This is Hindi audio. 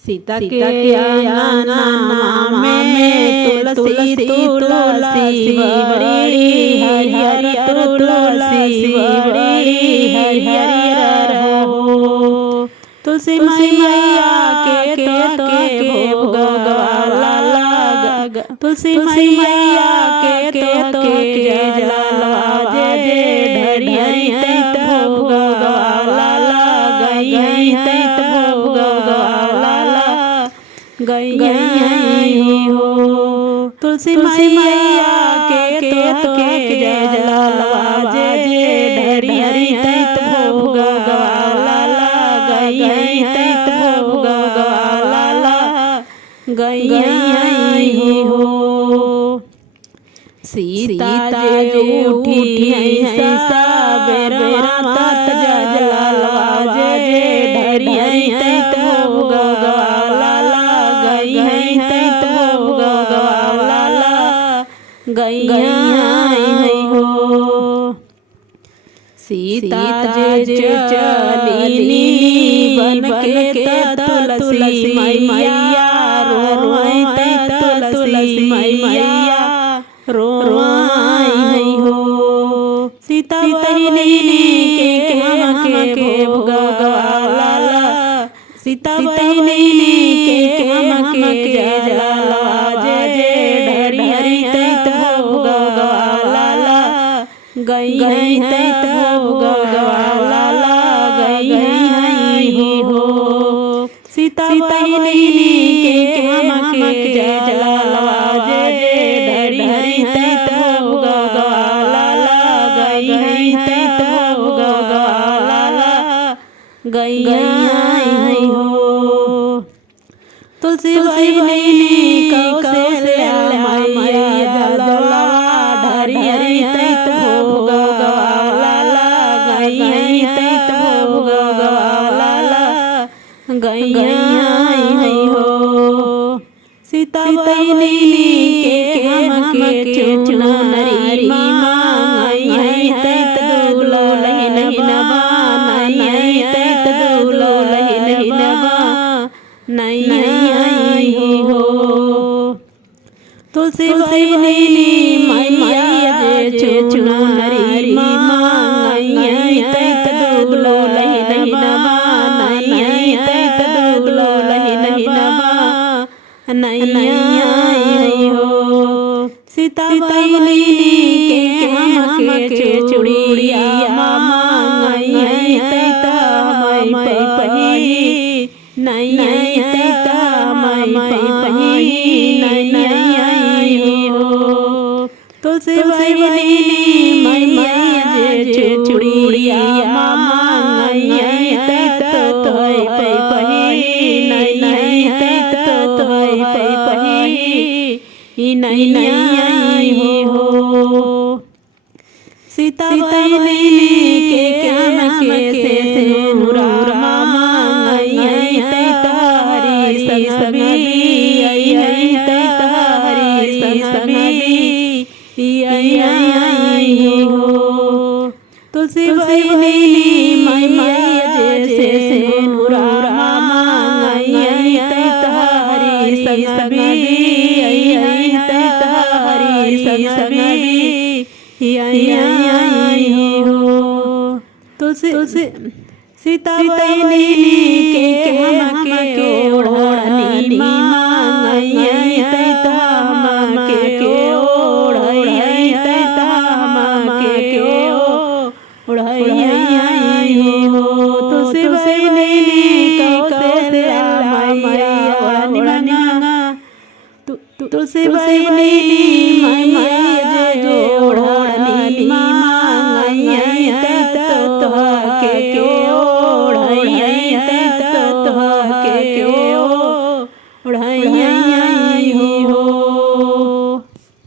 सीता के आंगन में तुलसी तुलसी बड़ी हरिहर तुलसी बड़ी हरिहर हो। तुलसी मैया के भोगवाला लाग, तुलसी मैया के जलवा जे ढरियरी तैत भोगवाला गई तैत भोगवाला गई हो। तुलसी मैया के जलवा जे ढरियरी तैत भोगवाला गई तैत भोगवाला गई हो। सीता जे उठी ऐसा बेरा तात जलवा जे ढरियरी तैत भोगवाला गई तैत भोगवाला गई हो। सीता जे चली बन के तुलसी मैया रोई तैत तुलसी मैया रोई हो। सीता बहिनी के भोगवाला, सीता बहिनी के जलवा जे ढरियरी तैत भोगवाला गई तैत भोगवाला गई हो। सीता बहिनी के जलवा जे ढरियरी तैत भोगवाला गई तैत भोगवाला गई हो। तुलसी बहिनी कौशल्या मैया जलवा ढरियरी तैत भोगवाला गई तैत भोगवाला गई हो। सीता बहिनी के चुनरी मांगई तैत दुलहिन बनाई तैत दुलहिन बनाई हो। तुलसी बहिनी मैया जे चुनरी मांगई तैत दुलहिन बनाई तैत दुलहिन बनाई हो। सीता बहिनी के चूड़िया मांगई तैत मई पही नहीं तैत मई पही नहीं हो। तुलसी बहिनी मैया जे चूड़िया मांगई तैत मई पही नहीं तैत मई पही नहीं हो। सीता बहिनी के सिंदूरा मांगई तैत हरी सभी तैत हरी सभी हो। तुलसी बहिनी मैया जे सिंदूरा मांगई तैत हरी सभी तैत हरी सभी हो। तुलसी सीता बहिनी के ओढ़नी मांगई तैत के ओढ़ई तैत के ओढ़ई हो। तुलसी बहिनी कौशल्या मैया ओढ़नी तुलसी बहिनी मैया जे ओढ़नी मांगई तैत के ओढ़ई तैत के ओढ़ई